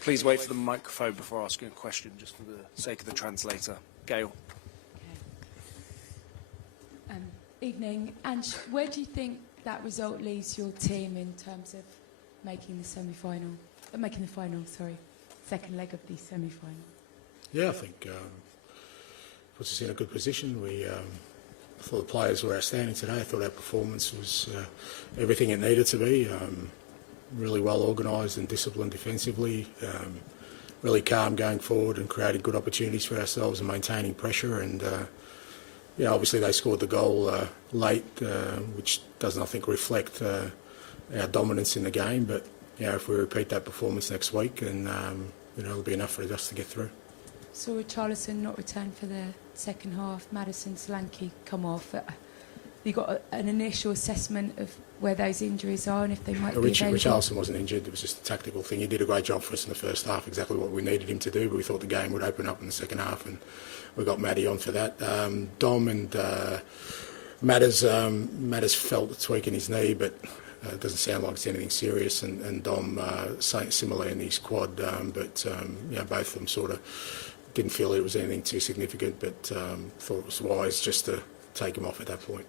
Please wait for the microphone before asking a question, just for the sake of the translator. Gail. Okay. Evening. And where do you think that result leaves your team in terms of making the semi-final? Making the final, sorry. Second leg of the semi-final. Yeah, I think puts us in a good position. I thought the players were outstanding today. I thought our performance was everything it needed to be. Really well organised and disciplined defensively, really calm going forward and creating good opportunities for ourselves and maintaining pressure. And yeah, obviously they scored the goal late, which doesn't, I think, reflect our dominance in the game. But you know, if we repeat that performance next week, then you know, it'll be enough for us to get through. Saw Richarlison not return for the second half. Madison, Solanke come off. You got an initial assessment of where those injuries are and if they might be available? Richarlison wasn't injured. It was just a tactical thing. He did a great job for us in the first half, exactly what we needed him to do, but we thought the game would open up in the second half, and we got Matty on for that. Dom and Matters felt a tweak in his knee, but it doesn't sound like it's anything serious, and Dom similar in his quad, but you know, both of them sort of didn't feel it was anything too significant, but thought it was wise just to take him off at that point.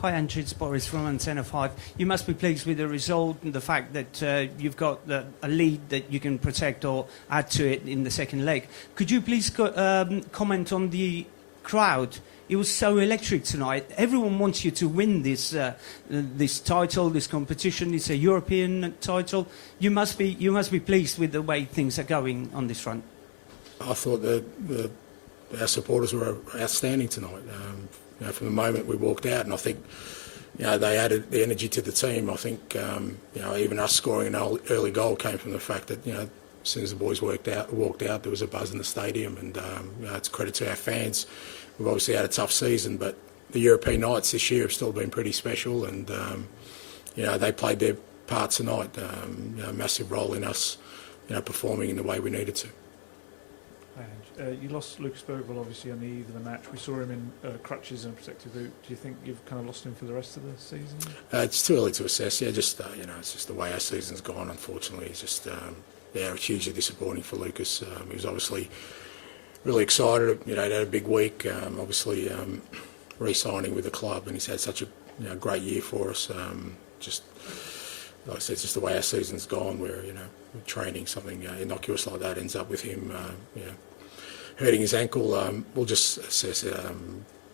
Hi Andrew, it's Boris from Antenna 5. You must be pleased with the result and the fact that you've got a lead that you can protect or add to it in the second leg. Could you please comment on the crowd? It was so electric tonight. Everyone wants you to win this this title, this competition. It's a European title. You must be pleased with the way things are going on this front. I thought that our supporters were outstanding tonight. You know, from the moment we walked out, and I think, you know, they added the energy to the team. I think, you know, even us scoring an early goal came from the fact that, you know, as soon as the boys walked out, there was a buzz in the stadium, and you know, it's a credit to our fans. We've obviously had a tough season, but the European nights this year have still been pretty special, and you know, they played their part tonight. You know, a massive role in us, you know, performing in the way we needed to. You lost Lucas Bergvall obviously on the eve of the match. We saw him in crutches and a protective boot. Do you think you've kind of lost him for the rest of the season? It's too early to assess. Yeah, just you know, it's just the way our season's gone. Unfortunately, it's just yeah, it's hugely disappointing for Lucas. He was obviously really excited. You know, he had a big week. Obviously, re-signing with the club, and he's had such a great year for us. Just like I said, it's just the way our season's gone. Where training something innocuous like that ends up with him. Hurting his ankle. We'll just assess it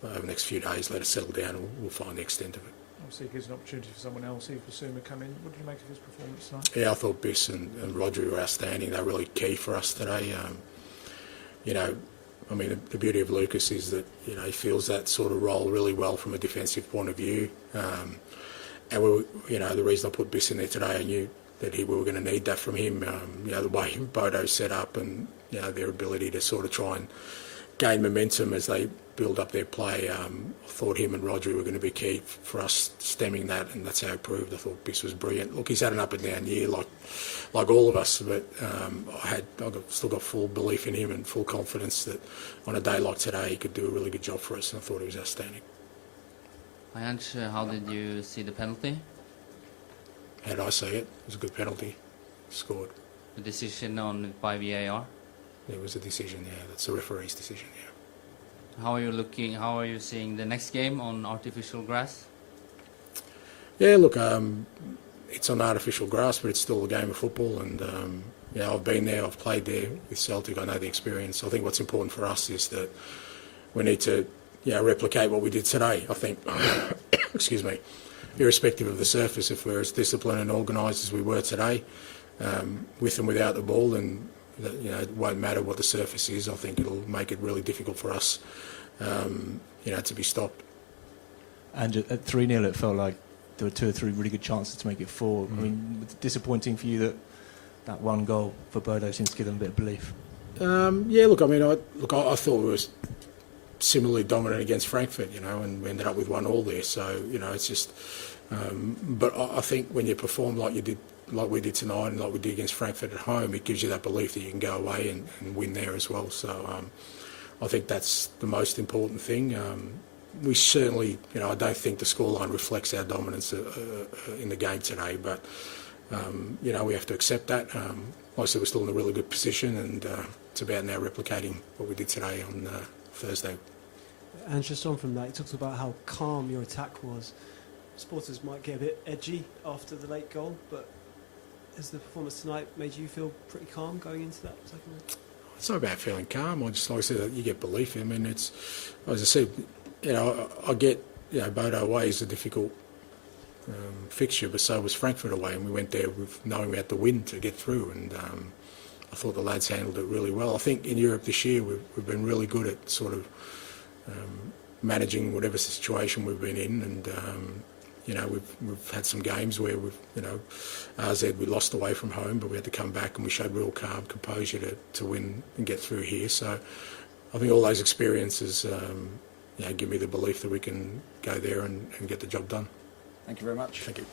over the next few days, let it settle down, and we'll find the extent of it. Obviously, it gives an opportunity for someone else, Eve Basuma, come in. What did you make of his performance tonight? Yeah, I thought Biss and Rodri were outstanding. They're really key for us today. You know, I mean, the beauty of Lucas is that, you know, he feels that sort of role really well from a defensive point of view. And we, you know, the reason I put Biss in there today, I knew that we were going to need that from him. You know, the way Bodø's set up, and you know, their ability to sort of try and gain momentum as they build up their play. I thought him and Rodri were going to be key for us stemming that, and that's how it proved. I thought Biss was brilliant. Look, he's had an up and down year like all of us, but I've still got full belief in him and full confidence that on a day like today he could do a really good job for us, and I thought he was outstanding. Hi Ange, how did you see the penalty? How did I see it? It was a good penalty. Scored. The decision by VAR? It was a decision, yeah. That's the referee's decision, yeah. How are you looking? How are you seeing the next game on artificial grass? Yeah, look, it's on artificial grass, but it's still a game of football, and yeah, I've been there, I've played there with Celtic, I know the experience. I think what's important for us is that we need to, replicate what we did today. I think, excuse me, irrespective of the surface, if we're as disciplined and organised as we were today, with and without the ball, and it won't matter what the surface is. I think it'll make it really difficult for us, to be stopped. And at 3-0, it felt like there were 2 or 3 really good chances to make it 4. I mean, it's disappointing for you that one goal for Bodø seems to give them a bit of belief. Yeah, look, I mean, I thought we were similarly dominant against Frankfurt, you know, and we ended up with 1-1 there. So, you know, it's just. But I think when you perform like we did tonight, and like we did against Frankfurt at home, it gives you that belief that you can go away and win there as well. So I think that's the most important thing. We certainly, you know, I don't think the scoreline reflects our dominance in the game today, but you know, we have to accept that. Obviously, we're still in a really good position, and it's about now replicating what we did today on Thursday. And just on from that, you talked about how calm your attack was. Supporters might get a bit edgy after the late goal, but has the performance tonight made you feel pretty calm going into that second leg? It's not about feeling calm. I just, like I said, you get belief. I mean, it's, as I said, you know, I get, you know, Bodø away is a difficult fixture, but so was Frankfurt away, and we went there with knowing we had to win to get through, and I thought the lads handled it really well. I think in Europe this year we've been really good at sort of managing whatever situation we've been in, and you know, we've had some games where we've, you know, RZ we lost away from home, but we had to come back and we showed real calm, composure to win and get through here. So I think all those experiences, you know, give me the belief that we can go there and get the job done. Thank you very much. Thank you.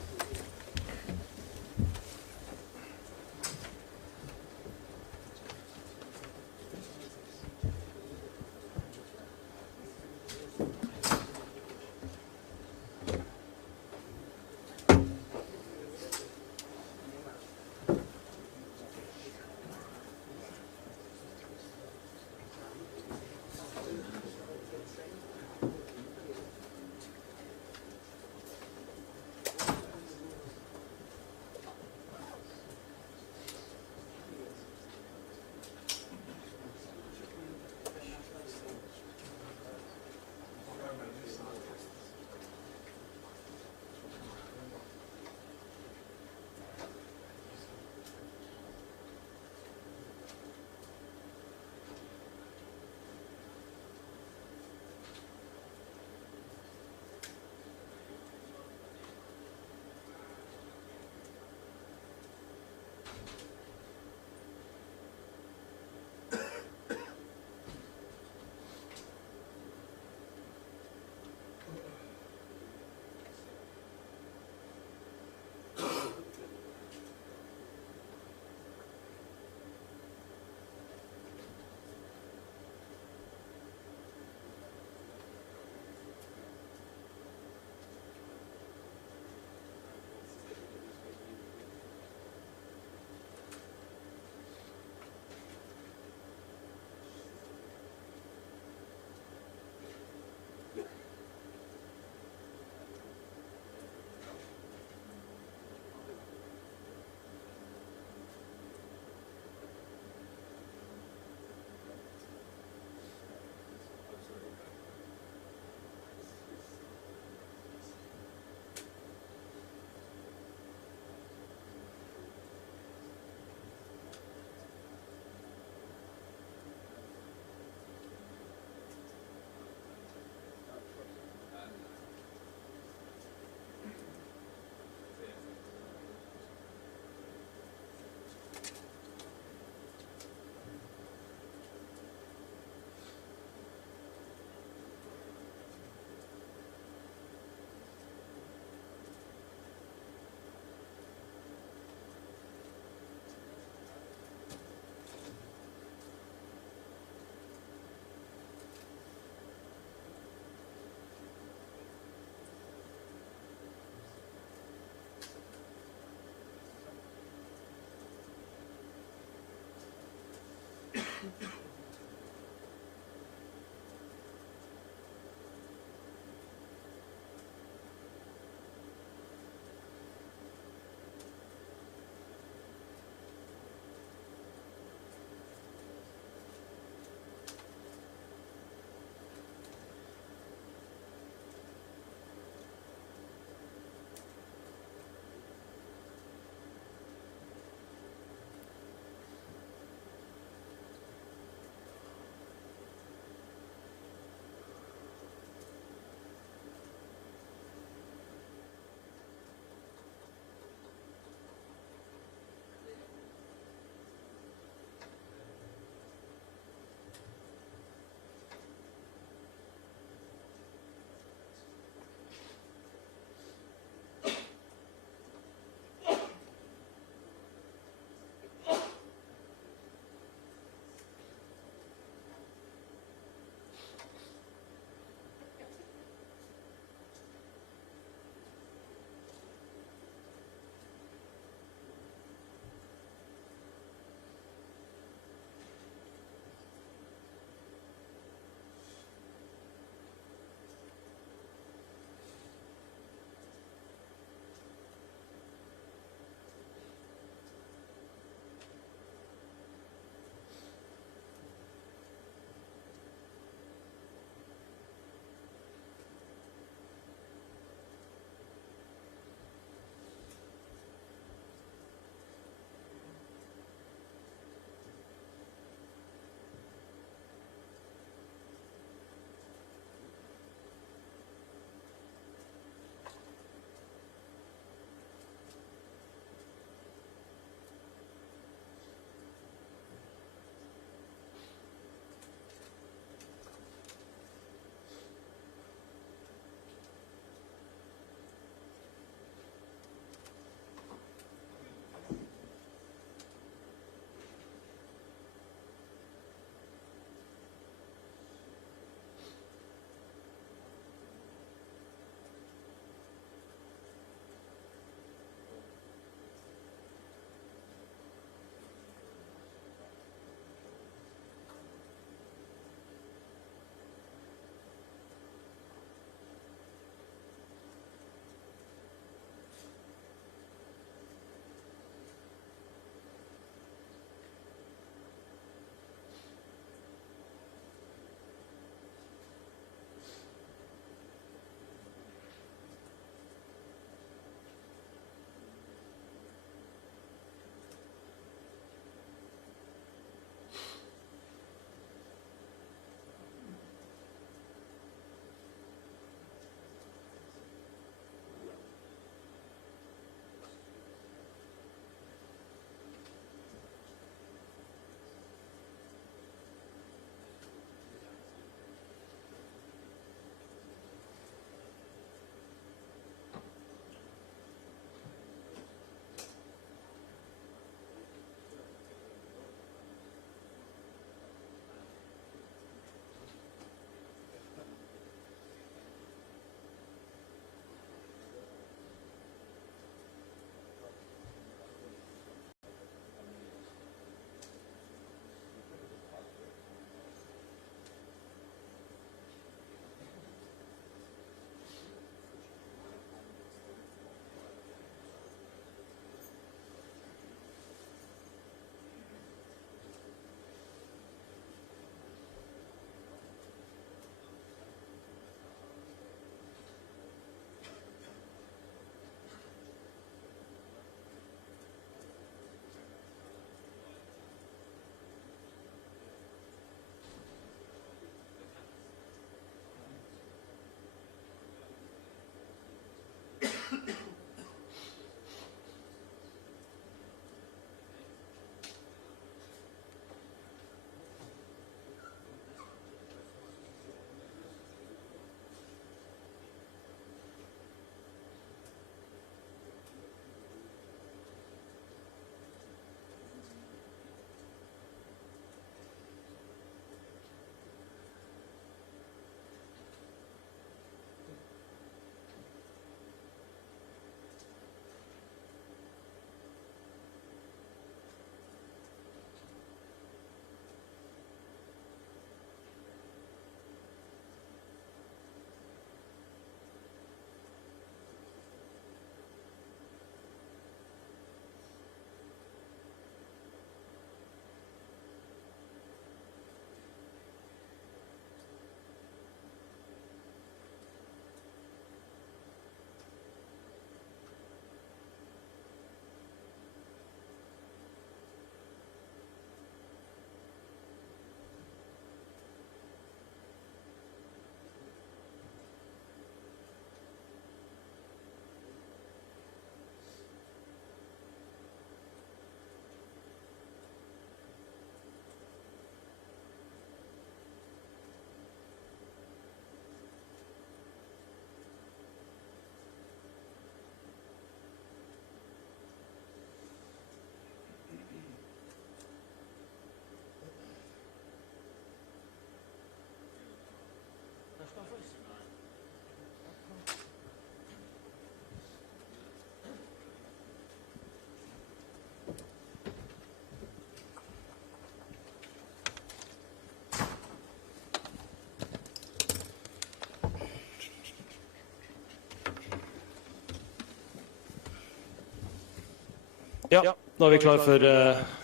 Ja, nå er vi klar for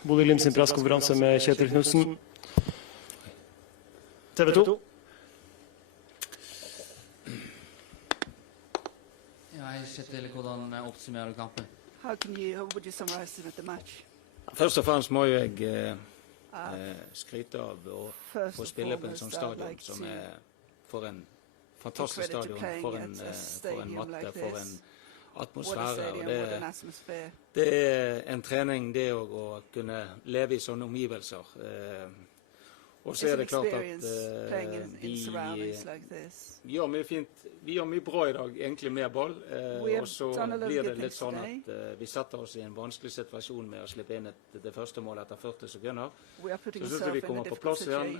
Bodø-Glimt sin pressekonferanse med Kjetil Knudsen. TV 2. Ja, Kjetil, hvordan oppsummerer du kampen? How would you summarize the match? Først og fremst må jeg skryte av å få spille på en sånn stadion som for en fantastisk stadion, for en matte, for en atmosfære. Og det en trening, det å kunne leve I sånne omgivelser. Og så det klart at vi gjør mye fint. Vi gjør mye bra I dag, egentlig med ball. Og så blir det litt sånn at vi setter oss I en vanskelig situasjon med å slippe inn det første målet etter 40 sekunder. Så synes jeg vi kommer på plass igjen.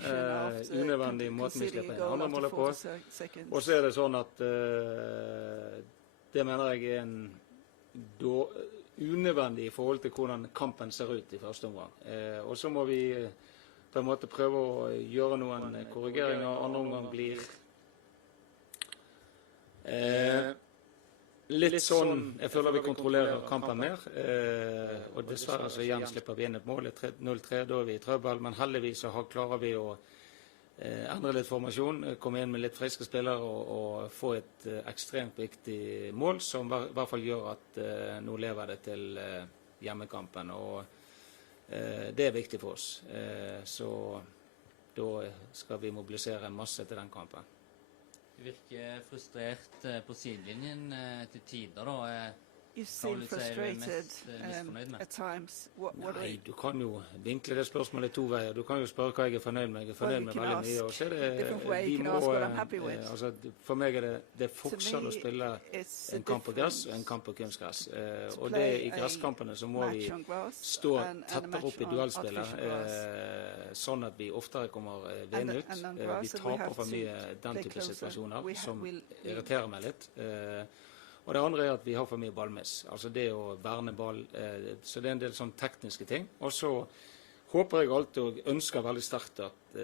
Unødvendig måten vi slipper inn andre målet på. Og så det sånn at det mener jeg en unødvendig I forhold til hvordan kampen ser ut I første omgang. Og så må vi på en måte prøve å gjøre noen korrigeringer. Andre omgang blir litt sånn, jeg føler vi kontrollerer kampen mer. Og dessverre så igjen slipper vi inn et mål, 0-3, da vi I trøbbel, men heldigvis så klarer vi å endre litt formasjon, komme inn med litt friske spillere og få et ekstremt viktig mål, som I hvert fall gjør at nå lever det til hjemmekampen, og det viktig for oss. Så da skal vi mobilisere masse til den kampen. Du virker frustrert på sidelinjen til tider da. You seem frustrated at times. Nei, du kan jo vinkle det spørsmålet 2 veier. Du kan jo spørre hva jeg fornøyd med. Jeg fornøyd med veldig mye. Og så vi må, altså, for meg det forskjell å spille en kamp på gress og en kamp på kunstgress. Og det I gresskampene så må vi stå tettere opp I duellspillet, sånn at vi oftere kommer vinne ut. Vi taper for mye den type situasjoner, som irriterer meg litt. Og det andre at vi har for mye ballmiss, altså det å verne ball, så det en del sånn tekniske ting. Og så håper jeg alltid og ønsker veldig sterkt at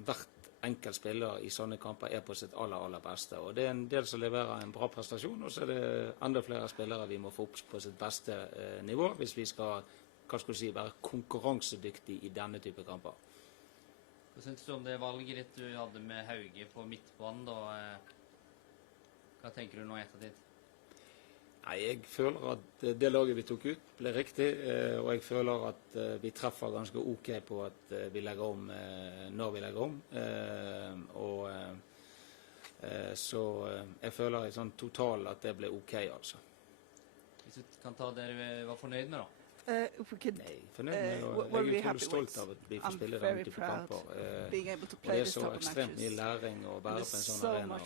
hvert enkelt spiller I sånne kamper på sitt aller beste. Og det en del som leverer en bra prestasjon, og så det enda flere spillere vi må få opp på sitt beste nivå, hvis vi skal, hva skal du si, være konkurransedyktig I denne type kamper. Hva synes du om det valget ditt du hadde med Hauge på midtbanen da? Hva tenker du nå ettertid? Nei, jeg føler at det laget vi tok ut ble riktig, og jeg føler at vi treffer ganske ok på at vi legger om når vi legger om. Så jeg føler I sånn total at det ble ok, altså. Hvis du kan ta det du var fornøyd med da? Nei, fornøyd med, og jeg utrolig stolt av at vi får spille den type kamper. Og det så ekstremt mye læring å være på en sånn arena, og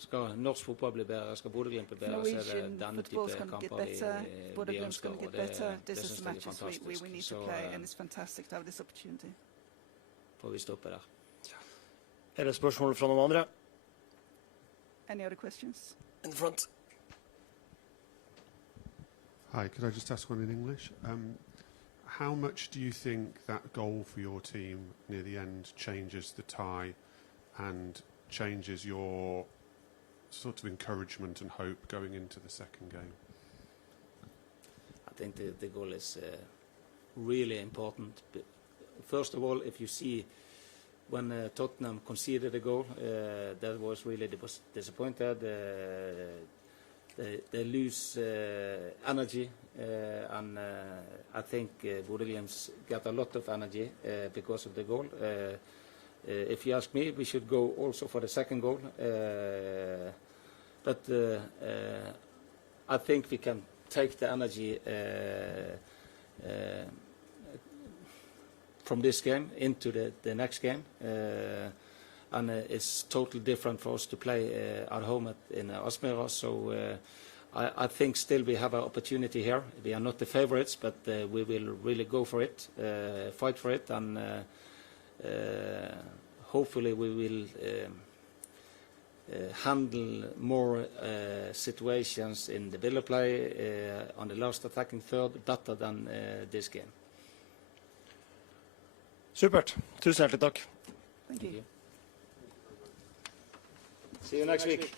skal norsk fotball bli bedre, skal Bodø-Glimt bli bedre, så det denne type kamper vi ønsker, og det synes jeg fantastisk. Så får vi stoppe der. Det spørsmål fra noen andre? Any other questions? In the front. Hi, could I just ask one in English? How much do you think that goal for your team near the end changes the tie and changes your sort of encouragement and hope going into the second game? I think the goal is really important. First of all, if you see when Tottenham conceded a goal, that was really disappointed. They lose energy, and I think Bodø-Glimt got a lot of energy because of the goal. If you ask me, we should go also for the second goal, but I think we can take the energy from this game into the next game. And it's totally different for us to play at home in Aspmyra. So I think still we have an opportunity here. We are not the favorites, but we will really go for it, fight for it, and hopefully we will handle more situations in the build-up play on the last attacking third better than this game. Supert. Tusen hjertelig takk. Thank you. See you next week.